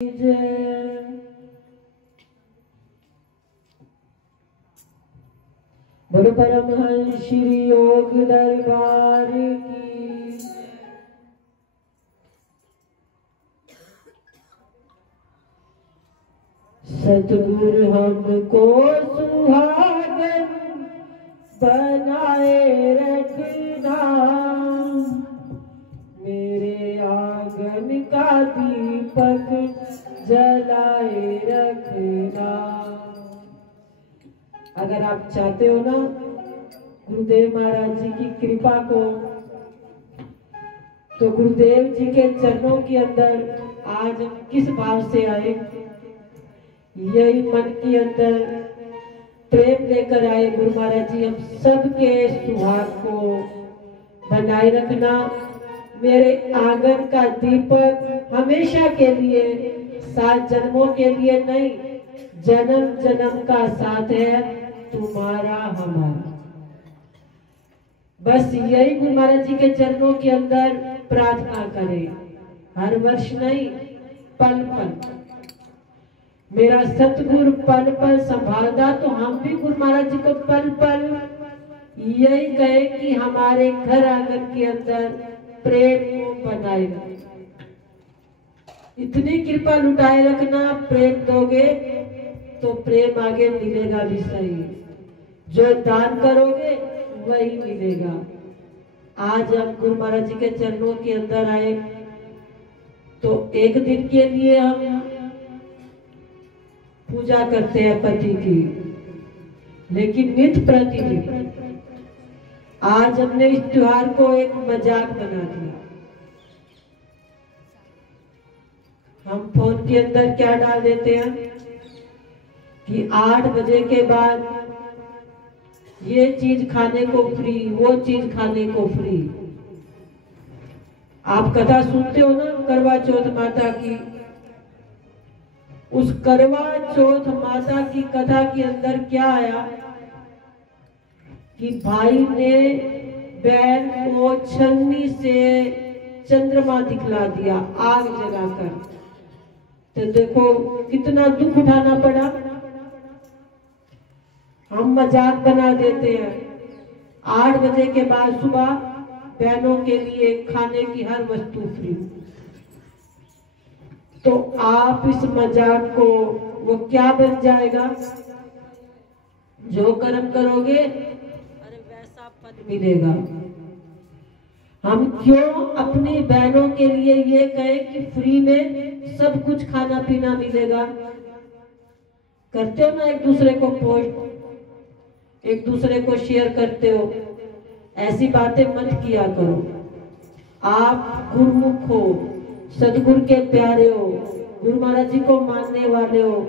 बोलो परमहंस श्री योग दरबार की। सतगुरु हमको सुहागन बनाए रखना, मेरे आंगन का दीपक जलाए रखना। अगर आप चाहते हो ना गुरुदेव महाराज जी की कृपा को, तो गुरुदेव जी के चरणों के अंदर आज हम किस भाव से आए, यही मन के अंदर प्रेम लेकर आए। गुरु महाराज जी हम सबके सुहाग को बनाए रखना, मेरे आंगन का दीपक हमेशा के लिए, 7 जन्मों के लिए नहीं, जन्म जन्म का साथ है तुम्हारा हमारा। बस यही गुरु महाराज जी के चरणों के अंदर प्रार्थना करें, हर वर्ष नहीं, पल पल। मेरा सतगुरु पल पल संभालता, तो हम भी गुरु महाराज जी को पल पल यही कहे कि हमारे घर आंगन के अंदर प्रेम को बनाए रखना। इतनी कृपा लुटाए रखना, प्रेम दोगे तो प्रेम आगे मिलेगा भी सही, जो दान करोगे वही मिलेगा। आज हम गुरु महाराज जी के चरणों के अंदर आए, तो एक दिन के लिए हम पूजा करते हैं पति की, लेकिन नित्य प्रतिदिन आज हमने इस त्योहार को एक मजाक बना दिया। हम फोन के अंदर क्या डाल देते हैं कि 8 बजे के बाद ये चीज खाने को फ्री, वो चीज खाने को फ्री। आप कथा सुनते हो ना करवा चौथ माता की, उस करवा चौथ माता की कथा के अंदर क्या आया कि भाई ने बहन को छलनी से चंद्रमा दिखला दिया आग जलाकर। तो देखो कितना दुख उठाना पड़ा। हम मजाक बना देते हैं, 8 बजे के बाद सुबह बहनों के लिए खाने की हर वस्तु फ्री। तो आप इस मजाक को, वो क्या बन जाएगा, जो कर्म करोगे अरे वैसा फल मिलेगा। हम क्यों अपनी बहनों के लिए ये कहें कि फ्री में सब कुछ खाना पीना मिलेगा। करते हो ना एक दूसरे को पोस्ट, एक दूसरे को शेयर करते हो, ऐसी बातें मत किया करो। आप गुरुमुख हो, सदगुरु के प्यारे हो, गुरु महाराज जी को मानने वाले हो,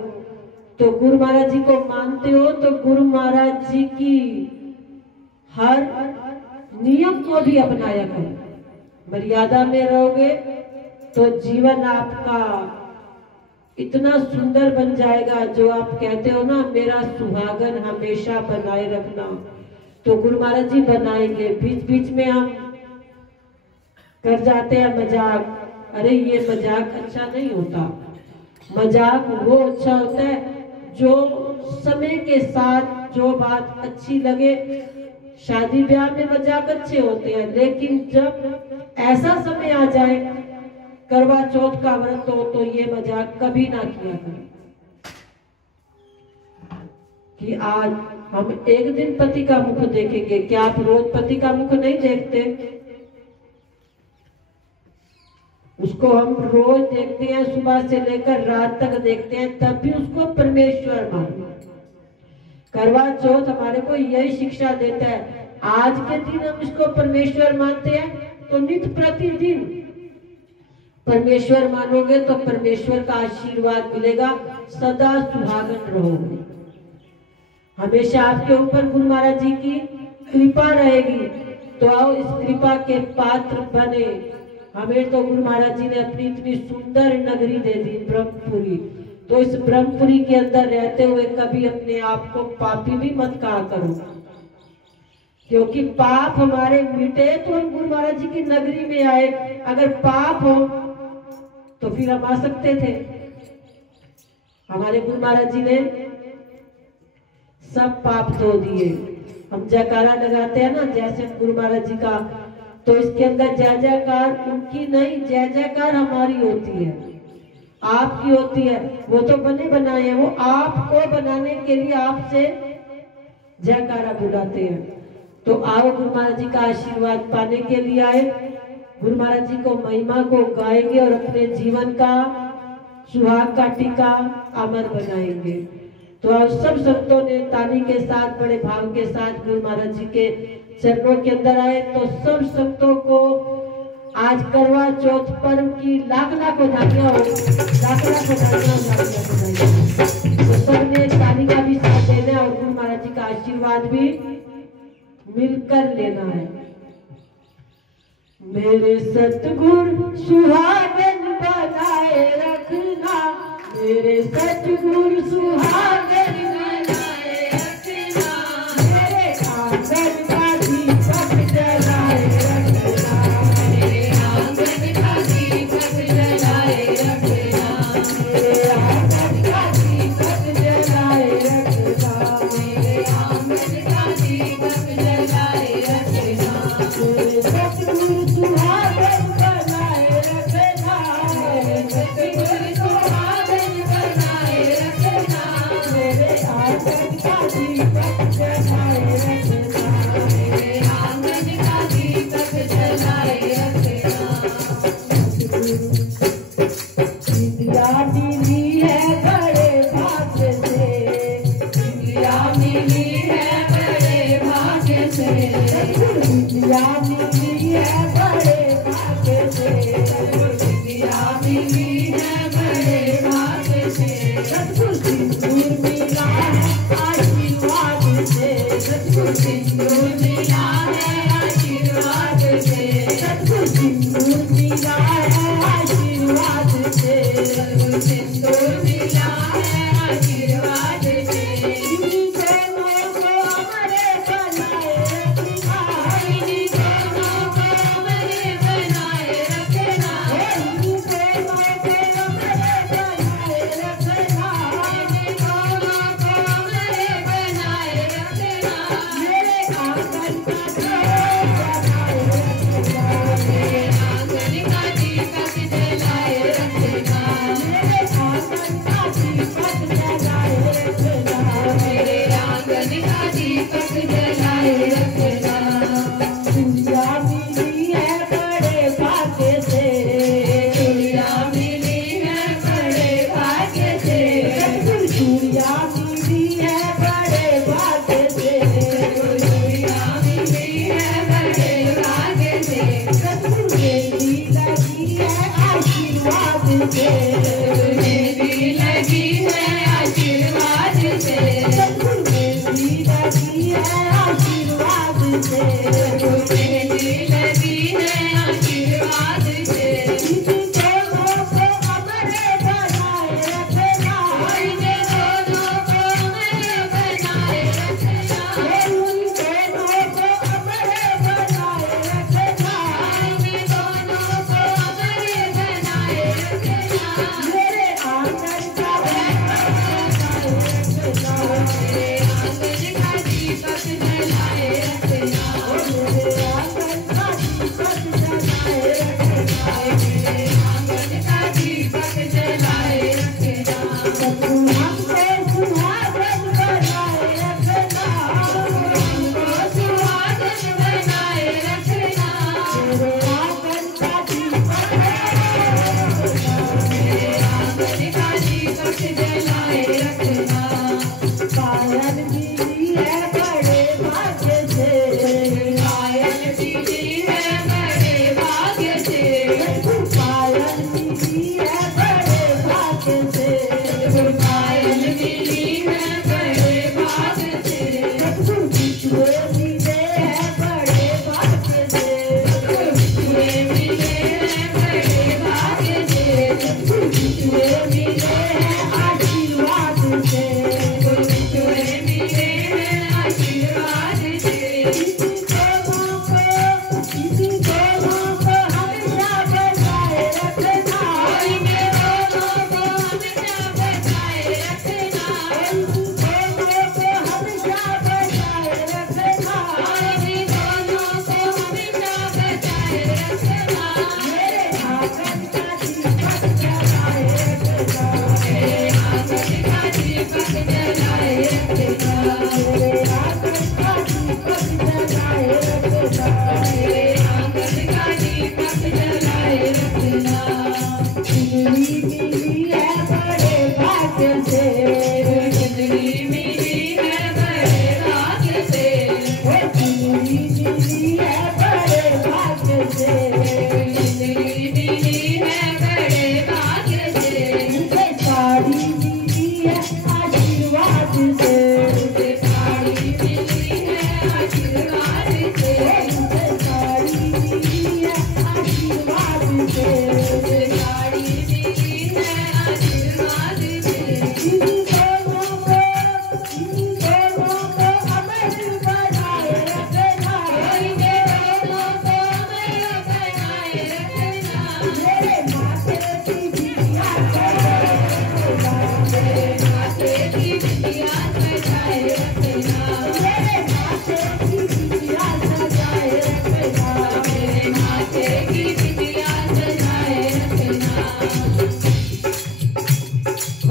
तो गुरु महाराज जी को मानते हो तो गुरु महाराज जी की हर नियम को भी अपनाया करो। मर्यादा में रहोगे तो जीवन आपका इतना सुंदर बन जाएगा। जो आप कहते हो ना मेरा सुहागन हमेशा बनाए रखना, तो गुरु महाराज जी बनाएंगे। बीच बीच में हम कर जाते हैं मजाक, अरे ये मजाक अच्छा नहीं होता। मजाक वो अच्छा होता है जो समय के साथ जो बात अच्छी लगे। शादी ब्याह में मजाक अच्छे होते हैं, लेकिन जब ऐसा समय आ जाए करवा चौथ का व्रत हो, तो ये मजाक कभी ना किया करें कि आज हम एक दिन पति का मुख देखेंगे। क्या आप रोज पति का मुख नहीं देखते? उसको हम रोज देखते हैं, सुबह से लेकर रात तक देखते हैं, तब भी उसको परमेश्वर मानो। करवा चौथ हमारे को यही शिक्षा देता है। आज के दिन हम इसको परमेश्वर मानते हैं, तो नित्य प्रतिदिन परमेश्वर मानोगे तो परमेश्वर का आशीर्वाद मिलेगा, सदा सुहागन रहोगे। हमेशा आपके ऊपर गुरु महाराज जी की कृपा रहेगी, तो आओ इस कृपा के पात्र बने। हमें तो गुरु महाराज जी ने अपनी इतनी सुंदर नगरी दे दी ब्रह्मपुरी, तो इस ब्रह्मपुरी के अंदर रहते हुए कभी अपने आप को पापी भी मत कहा करो, क्योंकि पाप हमारे मिटे तो हम गुरु महाराज जी की नगरी में आए। अगर पाप हो तो फिर हम आ सकते थे, हमारे गुरु महाराज जी ने सब पाप धो दिए। हम जयकारा लगाते हैं ना, जैसे गुरु महाराज जी का, तो इसके अंदर जय जयकार उनकी नहीं, जय जयकार हमारी होती है, आपकी होती है। वो तो बने बनाए हैं, वो आपको बनाने के लिए आपसे जयकारा बुलाते हैं। तो आओ गुरु महाराज जी का आशीर्वाद पाने के लिए आए, गुरु महाराज जी को महिमा को गाएंगे और अपने जीवन का सुहाग का टीका अमर बनाएंगे। तो आज सब संतों ने ताली के साथ, बड़े भाव के साथ गुरु महाराज जी के चरणों के अंदर आए। तो सब संतों को आज करवा चौथ पर्व की लाख लाख बधाइयां हो, लाख लाख बधाइयां। तो सबने ताली का भी साथ देना है और गुरु महाराज जी का आशीर्वाद भी मिलकर लेना है। मेरे सतगुरु सुहागन बनाए रखना, मेरे सतगुरु सुहागन बनाए रखना, मेरे आंगन का दीपक जलाए रखना, मेरे आंगन का दीपक जलाए रखना, मेरे आंगन का दीपक जलाए रखना, मेरे आंगन का दीपक जलाए रखना, मेरे सतगुरु सुहागन बनाए रखना, मेरे सतगुरु सुहागन बनाए रखना, मेरे आंगन का दीपक जलाए रखना, मेरे आंगन का दीपक जलाए रखना। इंदिरा मिली है बड़े भाग्य से, इंदिरा मिली है बड़े भाग्य से, इंदिरा मिली है बड़े भाग्य से, इंदिरा मिली है बड़े भाग्य से, सतगुरु सिंदूर मिला है आशीर्वाद से, सतगुरु सिंदूर मिला है आशीर्वाद से, सतगुरु सिंदूर मिला है आशीर्वाद से, सतगुरु सिंदूर मिला है आशीर्वाद से। इन्हीं दोनों को अमरे बनाए रखना, इन्हीं दोनों को अमरे बनाए रखना, इन्हीं दोनों को अमरे बनाए रखना, इन्हीं दोनों को अमरे बनाए रखना, मेरे आंगन का दीपक जलाए रखना, मेरे आंगन का दीपक जलाए रखना, मेरे आंगन का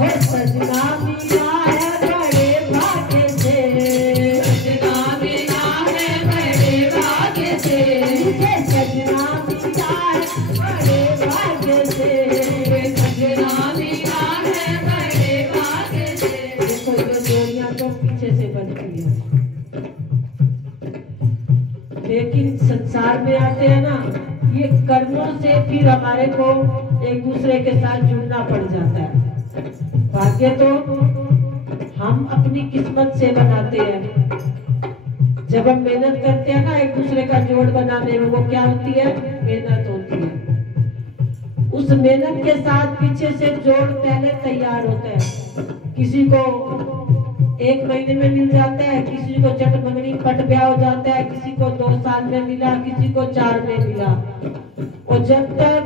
सजना मिला है बड़े भाग्य से, सजना मिला है बड़े भाग्य से, मुझे सजना मिला है बड़े भाग्य से, सजना मिला है बड़े भाग्य से। देखो ये जोड़ियां तो पीछे से बनती है, लेकिन संसार में आते हैं ना, ये कर्मों से फिर हमारे को एक दूसरे के साथ जुड़ना पड़ जाता है। भाग्य तो हम अपनी किस्मत से बनाते हैं। जब हम मेहनत करते हैं ना एक दूसरे का जोड़ बनाने में, वो क्या होती है? मेहनत होती है। उस मेहनत के साथ पीछे से जोड़ पहले तैयार होता है। किसी को 1 महीने में मिल जाता है, किसी को चट मंगनी पट ब्याह हो जाता है, किसी को 2 साल में मिला, किसी को 4 में मिला। और जब तक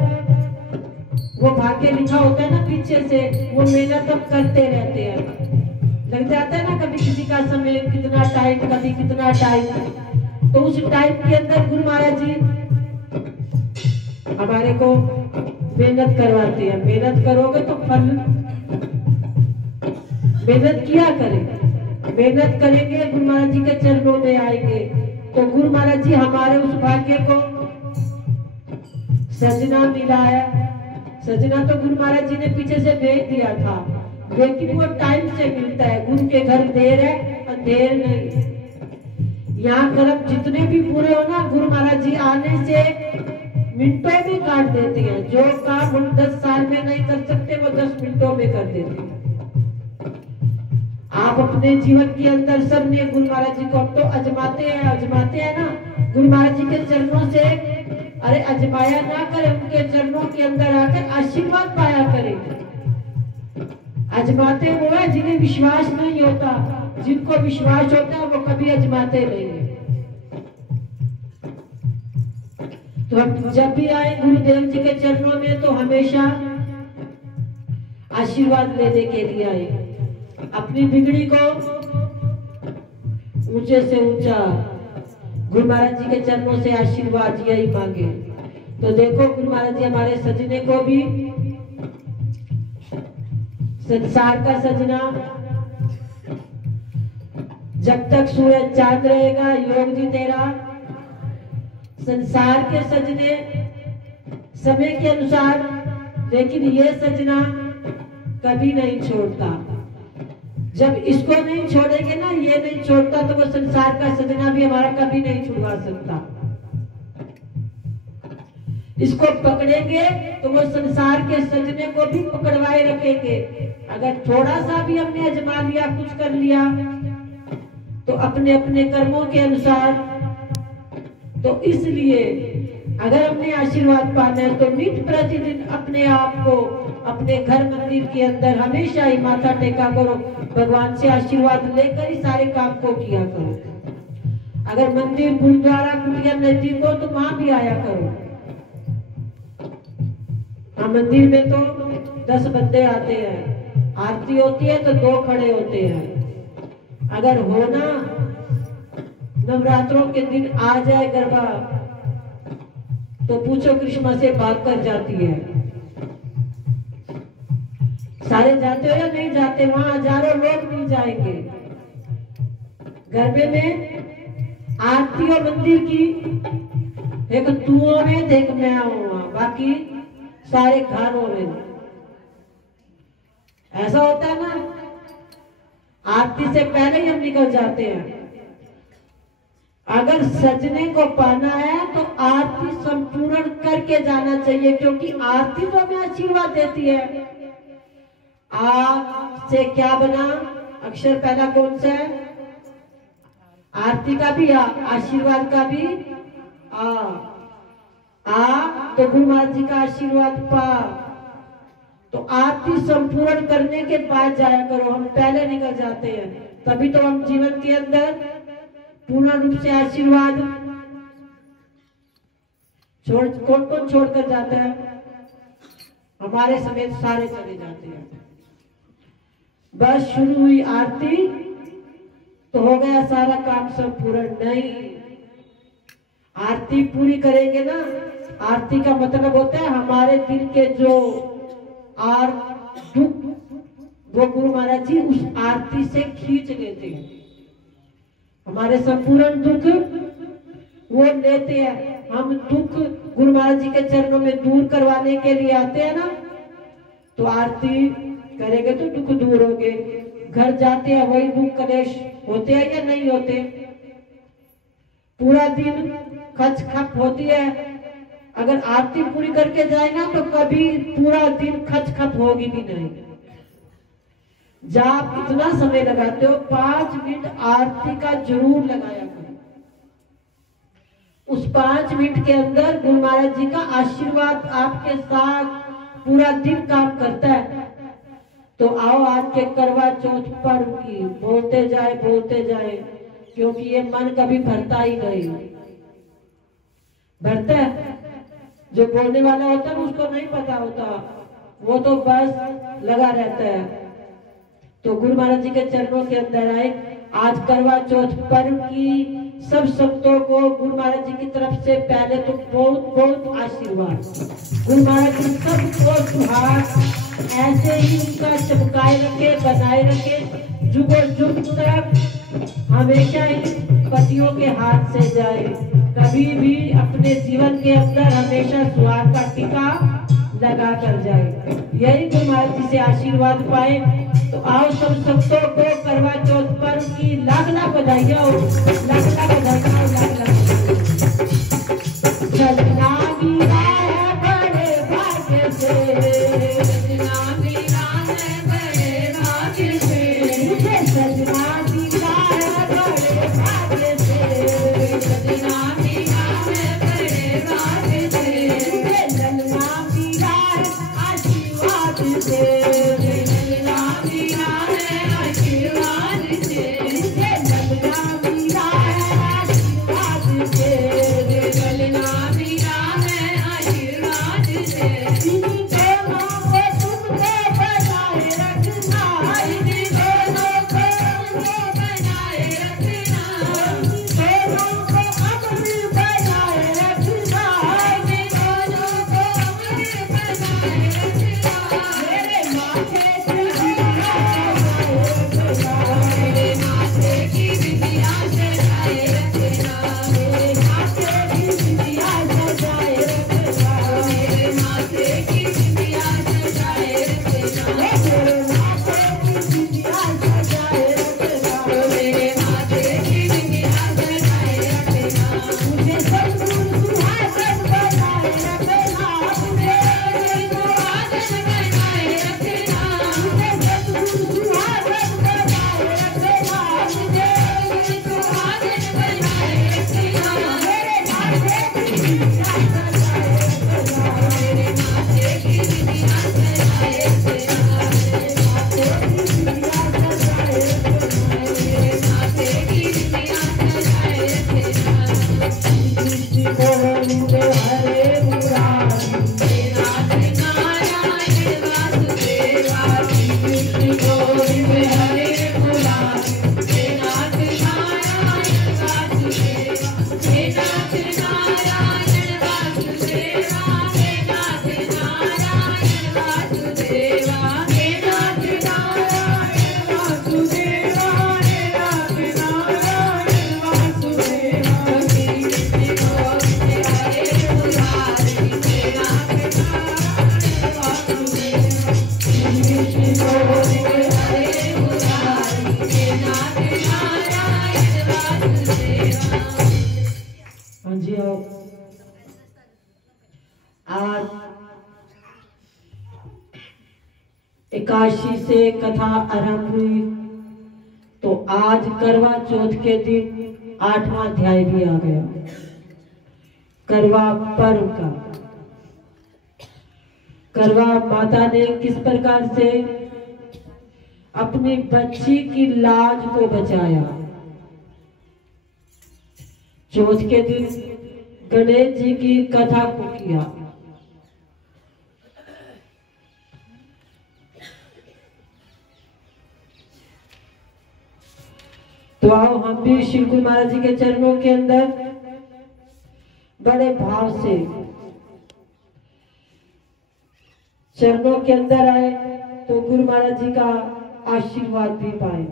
वो भाग्य लिखा होता है ना पीछे से, वो मेहनत अब करते रहते हैं। लग जाता है ना कभी किसी का समय कितना टाइम, कभी कितना टाइम, तो उस टाइम के अंदर गुरु महाराज जी हमारे को मेहनत करवाते हैं। मेहनत करोगे तो फल, मेहनत किया करें, मेहनत करेंगे गुरु महाराज जी के चरणों में आएंगे, तो गुरु महाराज जी हमारे उस भाग्य को सजना मिला है। सजना तो गुरु महाराज जी ने पीछे से भेज दिया था, लेकिन वो टाइम से मिलता है। गुरु के घर देर है, अंधेर नहीं। यहाँ कर्म जितने भी पूरे हो ना, गुरु महाराज जी आने से मिनटों में काट देते हैं। जो काम हम 10 साल में नहीं कर सकते, वो 10 मिनटों में कर देते हैं। आप अपने जीवन के अंदर सबने गुरु महाराज जी को अब तो आजमाते हैं ना, गुरु महाराज जी के चरणों से, अरे आजमाया ना करें, उनके चरणों के अंदर आकर आशीर्वाद पाया करें। आजमाते वो है जिन्हें विश्वास नहीं होता, जिनको विश्वास होता है वो कभी आजमाते नहीं है। तो हम जब भी आए गुरुदेव जी के चरणों में, तो हमेशा आशीर्वाद लेने के लिए आए। अपनी बिगड़ी को ऊंचे से ऊंचा गुरु महाराज जी के चरणों से आशीर्वाद यही मांगे। तो देखो गुरु महाराज जी हमारे सजने को भी, संसार का सजना, जब तक सूरज चांद रहेगा योग जी तेरा। संसार के सजने समय के अनुसार, लेकिन ये सजना कभी नहीं छोड़ता। जब इसको नहीं छोड़ेंगे ना, ये नहीं छोड़ता, तो वो संसार का सजना भी हमारा कभी नहीं छुड़वा सकता। इसको पकड़ेंगे तो वो संसार के सजने को भी पकड़वाए रखेंगे। अगर थोड़ा सा भी हमने आजमा लिया, कुछ कर लिया, तो अपने अपने कर्मों के अनुसार। तो इसलिए अगर हमने आशीर्वाद पाना है, तो नित्य प्रतिदिन अपने आप को अपने घर मंदिर के अंदर हमेशा ही माथा टेका करो, भगवान से आशीर्वाद लेकर ही सारे काम को किया करो। अगर मंदिर, गुरुद्वारा, कुटिया नजदीक हो तो वहां भी आया करो। हाँ, मंदिर में तो 10 बंदे आते हैं, आरती होती है तो 2 खड़े होते हैं। अगर होना नवरात्रों के दिन आ जाए गरबा, तो पूछो कृष्णा से भाग कर जाती है। सारे जाते हो या नहीं जाते? वहां हजारों लोग मिल जाएंगे। गरबे में आरती और मंदिर की एक तू में, एक मैं हुआ, बाकी सारे घरों में। ऐसा होता है ना, आरती से पहले ही हम निकल जाते हैं। अगर सजने को पाना है तो आरती संपूर्ण करके जाना चाहिए, क्योंकि आरती तो हमें आशीर्वाद देती है। आ से क्या बना? अक्षर पहला कौन सा है? आरती का भी आ, आशीर्वाद का भी आ तो गुरु महाराज जी का आशीर्वाद पा। तो आरती संपूर्ण करने के बाद जाया करो। हम पहले निकल जाते हैं, तभी तो हम जीवन के अंदर पूर्ण रूप से आशीर्वाद छोड़, कौन कौन छोड़कर जाता है? हमारे समेत सारे चले जाते हैं। बस शुरू हुई आरती तो हो गया सारा काम सब पूरा। नहीं, आरती पूरी करेंगे ना। आरती का मतलब होता है हमारे दिल के जो दुख वो गुरु महाराज जी उस आरती से खींच लेते हैं। हमारे संपूर्ण दुख वो लेते हैं। हम दुख गुरु महाराज जी के चरणों में दूर करवाने के लिए आते हैं ना, तो आरती करेंगे तो दुख दूर होंगे। घर जाते हैं वही दुख कलेश होते हैं या नहीं होते? पूरा दिन खच खप होती है। अगर आरती पूरी करके जाए ना तो कभी पूरा दिन खच खप होगी भी नहीं। जब आप इतना समय लगाते हो 5 मिनट आरती का जरूर लगाया करो। उस 5 मिनट के अंदर गुरु महाराज जी का आशीर्वाद आपके साथ पूरा दिन काम करता है। तो आओ आज के करवा चौथ पर्व की बोलते जाए, क्योंकि ये मन कभी भरता ही नहीं। भरता है जो बोलने वाला होता है उसको नहीं पता होता, वो तो बस लगा रहता है। तो गुरु महाराज जी के चरणों के अंदर आए। आज करवा चौथ पर्व की सब संतों को गुरु महाराज जी की तरफ से पहले तो बहुत बहुत आशीर्वाद। गुरु महाराज जी सबको सुहाग ऐसे ही उनका चमकाए रखे, बनाए रखे, जुगों जुग तक हमेशा ही पतियों के हाथ से जाए। कभी भी अपने जीवन के अंदर हमेशा सुहाग का टीका लगा कर जाए। यही गुरु महाराज जी से आशीर्वाद पाए। तो आओ सब संतों को करवा चौथ पर्व की लाख लाख बधाइयां, लाख लाख बधाइयां, लाख लाख। सजना मीरा है बड़े भाग्य से, सजना मीरा है बड़े भाग्य से, मुझे सजना मीरा है बड़े भाग्य से, सजना मीरा है बड़े भाग्य से, मुझे सजना मीरा है आशीर्वाद से, सजना मीरा है आशीर्वाद से, मुझे सजना मीरा है आशीर्वाद से, सजना मीरा है आशीर्वाद से, इन्हीं दोनों को तुमने बनाए रखना, इन्हीं दोनों को बनाए रखना, दोनों को अमर बनाए रखना, इन्हीं दोनों को अमर बनाए रखना, मेरे माथे की बिंदिया सजाए रखना, मेरे माथे की बिंदिया सजाए रखना, मेरे माथे की बिंदिया सजाए रखना, मेरे माथे की बिंदिया सजाए रखना, मेरे माथे की बिंदिया सजाए रखना, मेरे माथे की बिंदिया सजाए रखना, मुझे सद्गुरु सुहागन बनाए रखना, मुझे सुहागन बनाए रखना, सद्गुरु सुहागन बनाए रखना, मुझे सुहागन बनाए रखना, मेरे माथे की बिंदिया सजाए रखना, मेरे माथे की बिंदिया सजाए रखना, मेरे माथे की बिंदिया सजाए रखना, मेरे माथे की बिंदिया सजाए रखना, कृष्ण गोविंद हरे मुरारी, नाथ नारायण वासुदेवा, कृष्ण गोविंद हरे मुरारी, नाथ नारायण वासुदेवा, नाथ नारायण वासुदेवा, नाथ नारायण वासुदेवा, नाथ नारायण वासुदेवा, नाथ नारायण वासुदेवा, कृष्ण गोविंद हरे मुरारी, नाथ नारायण वासुदेवा, कृष्ण गोविंद हरे मुरारी, नाथ नारायण वासुदेवा। हाँ जी आओ। आज एकादशी से कथा आरंभ हुई, तो आज करवा चौथ के दिन 8वां अध्याय भी आ गया करवा पर्व का। करवा माता ने किस प्रकार से अपनी बच्ची की लाज को बचाया। चौथ के दिन गणेश जी की कथा को किया। तो आओ हम भी श्री गुरु महाराज जी के चरणों के अंदर बड़े भाव से चरणों के अंदर आए। तो गुरु महाराज जी का आशीर्वाद भी पाए।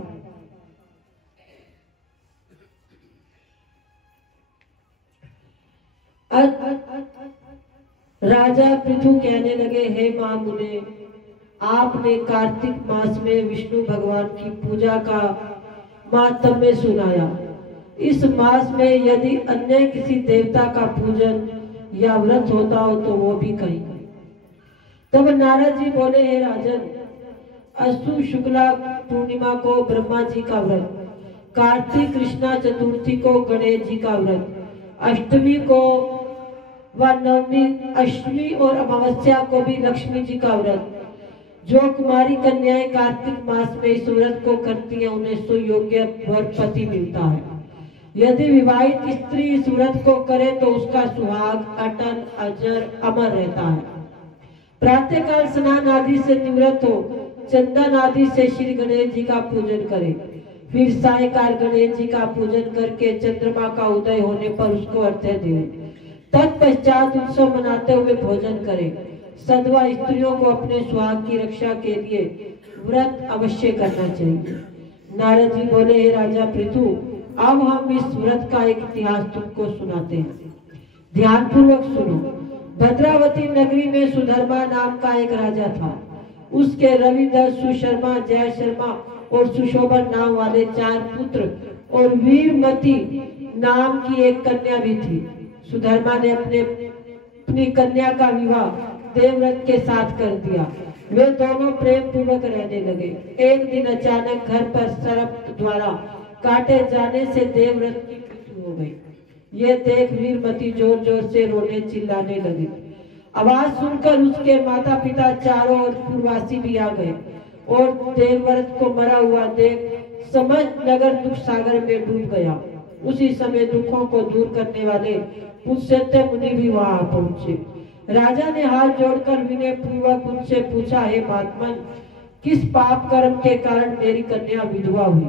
राजा पृथु कहने लगे, हे मां मुने, आपने कार्तिक मास में विष्णु भगवान की पूजा का महात्म्य सुनाया। इस मास में यदि अन्य किसी देवता का पूजन या व्रत होता हो तो वो भी कहीं। तब नारद जी बोले, हे राजन, अस्तु शुक्ला पूर्णिमा को ब्रह्मा जी का व्रत, कार्तिक कृष्णा चतुर्थी को गणेश जी का व्रत, अष्टमी को व नवमी, अष्टमी और अमावस्या को भी लक्ष्मी जी का व्रत। जो कुमारी कन्याएं कार्तिक मास में इस व्रत को करती हैं उन्हें सुयोग्य वर पति मिलता है। यदि विवाहित स्त्री इस व्रत को करे तो उसका सुहाग अटल अजर अमर रहता है। प्रातःकाल स्नान आदि से निवृत्त हो चंदन आदि से श्री गणेश जी का पूजन करे, फिर सायंकाल गणेश जी का पूजन करके चंद्रमा का उदय होने पर उसको अर्घ्य दे। तत्पश्चात उत्सव मनाते हुए भोजन करे। सधवा स्त्रियों को अपने सुहाग की रक्षा के लिए व्रत अवश्य करना चाहिए। नारद जी बोले, हे राजा पृथु, अब हम इस व्रत का एक इतिहास तुमको सुनाते हैं, ध्यान पूर्वक सुनो। भद्रावती नगरी में सुधर्मा नाम का एक राजा था। उसके रविदास, सुशर्मा, जय शर्मा और सुशोभन नाम वाले 4 पुत्र और वीरमती नाम की एक कन्या भी थी। सुधर्मा ने अपनी कन्या का विवाह देवव्रत के साथ कर दिया। वे दोनों प्रेम पूर्वक रहने लगे। एक दिन अचानक घर पर सर्प द्वारा काटे जाने से देवव्रत की मृत्यु हो गई। ये देख वीरमती जोर जोर से रोने चिल्लाने लगी। आवाज सुनकर उसके माता पिता चारों ओर पूर्ववासी भी आ गए और देवव्रत को मरा हुआ देख समस्त नगर दुख सागर में डूब गया। उसी समय दुखों को दूर करने वाले पुष्यंत मुनि भी वहां पहुंचे। राजा ने हाथ जोड़कर विनय पूर्वक उनसे पूछा, हे महात्मन, किस पाप कर्म के कारण मेरी कन्या विधवा हुई?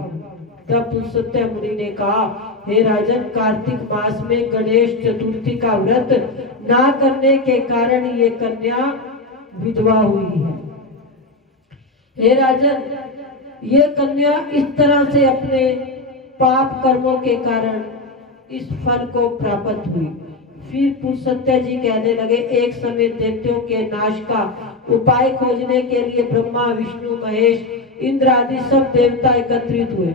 तब पुष्यंत मुनि ने कहा, हे राजन, कार्तिक मास में गणेश चतुर्थी का व्रत ना करने के कारण ये कन्या विधवा हुई है। हे राजन, ये कन्या इस तरह से अपने पाप कर्मों के कारण इस फल को प्राप्त हुई। फिर पुष्यंत जी कहने लगे, एक समय दैत्यों के नाश का उपाय खोजने के लिए ब्रह्मा, विष्णु, महेश, इंद्र आदि सब देवता एकत्रित हुए।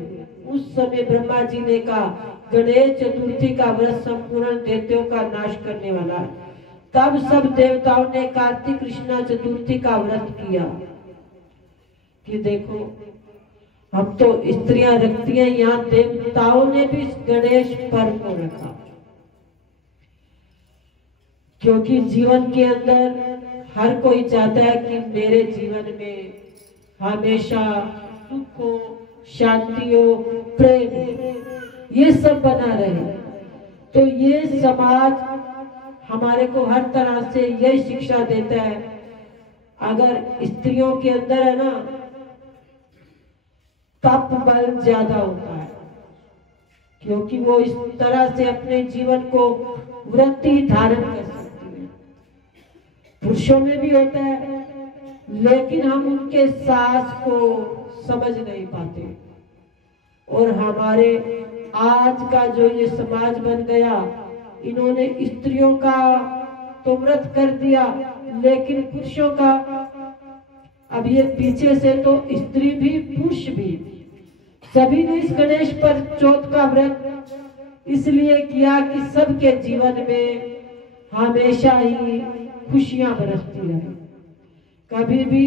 उस समय ब्रह्मा जी ने कहा, गणेश चतुर्थी का व्रत संपूर्ण दैत्यों का नाश करने वाला है। तब सब देवताओं ने कार्तिक कृष्णा चतुर्थी का व्रत किया। कि देखो, हम तो स्त्रियां रखती हैं, यहाँ देवताओं ने भी गणेश पर्व को रखा, क्योंकि जीवन के अंदर हर कोई चाहता है कि मेरे जीवन में हमेशा सुख हो, शांति हो, प्रेम, ये सब बना रहे। तो ये समाज हमारे को हर तरह से यही शिक्षा देता है। अगर स्त्रियों के अंदर है ना, तप बल ज्यादा होता है, क्योंकि वो इस तरह से अपने जीवन को वृत्ति धारण कर सकती है। पुरुषों में भी होता है, लेकिन हम उनके साहस को समझ नहीं पाते। और हमारे आज का जो ये समाज बन गया, इन्होंने स्त्रियों का तो व्रत कर दिया, लेकिन पुरुषों का, अब ये पीछे से तो स्त्री भी पुरुष भी सभी ने इस गणेश पर चौथ का व्रत इसलिए किया कि सबके जीवन में हमेशा ही खुशियां बरसती रहे, कभी भी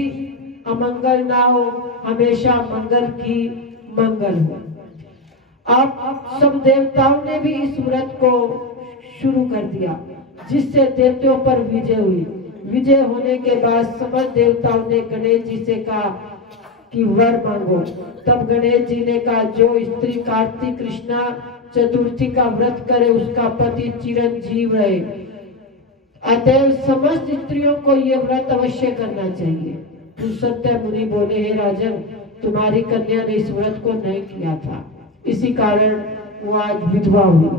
अमंगल ना हो, हमेशा मंगल की मंगल हो। अब सब देवताओं ने भी इस व्रत को शुरू कर दिया, जिससे दैत्यों पर विजय हुई। विजय होने के बाद समस्त देवताओं ने गणेश जी से कहा कि वर मांगो। तब गणेश जी ने कहा, जो स्त्री कार्तिक कृष्णा चतुर्थी का व्रत करे उसका पति चिरंजीव रहे। अतएव समस्त स्त्रियों को ये व्रत अवश्य करना चाहिए। पुष्यंत मुनि बोले, हे राजन, तुम्हारी कन्या ने इस व्रत को नहीं किया था, इसी कारण वो आज विधवा हुई।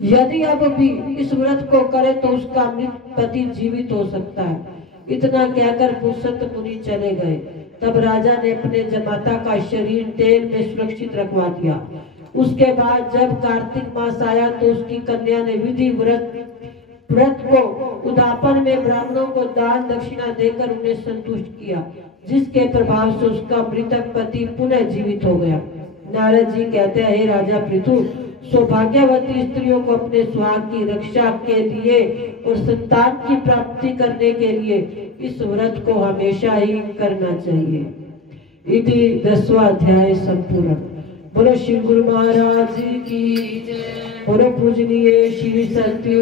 यदि अब भी इस व्रत को करे तो उसका मृत पति जीवित हो सकता है। इतना कहकर पुरुषोत्तम मुनि चले गए। तब राजा ने अपने जमाता का शरीर तेल में सुरक्षित रखवा दिया। उसके बाद जब कार्तिक मास आया तो उसकी कन्या ने विधि व्रत को उद्यापन में ब्राह्मणों को दान दक्षिणा देकर उन्हें संतुष्ट किया, जिसके प्रभाव से उसका मृतक पति पुनः जीवित हो गया। नारद जी कहते हैं, हे राजा पृथु, सौभाग्यवती स्त्रियों को अपने सुहाग की रक्षा के लिए और संतान की प्राप्ति करने के लिए इस व्रत को हमेशा ही करना चाहिए। इति 10वां अध्याय संपूर्ण। बोलो श्री गुरु महाराज की जय। बोलो पूजनीय श्री सत्य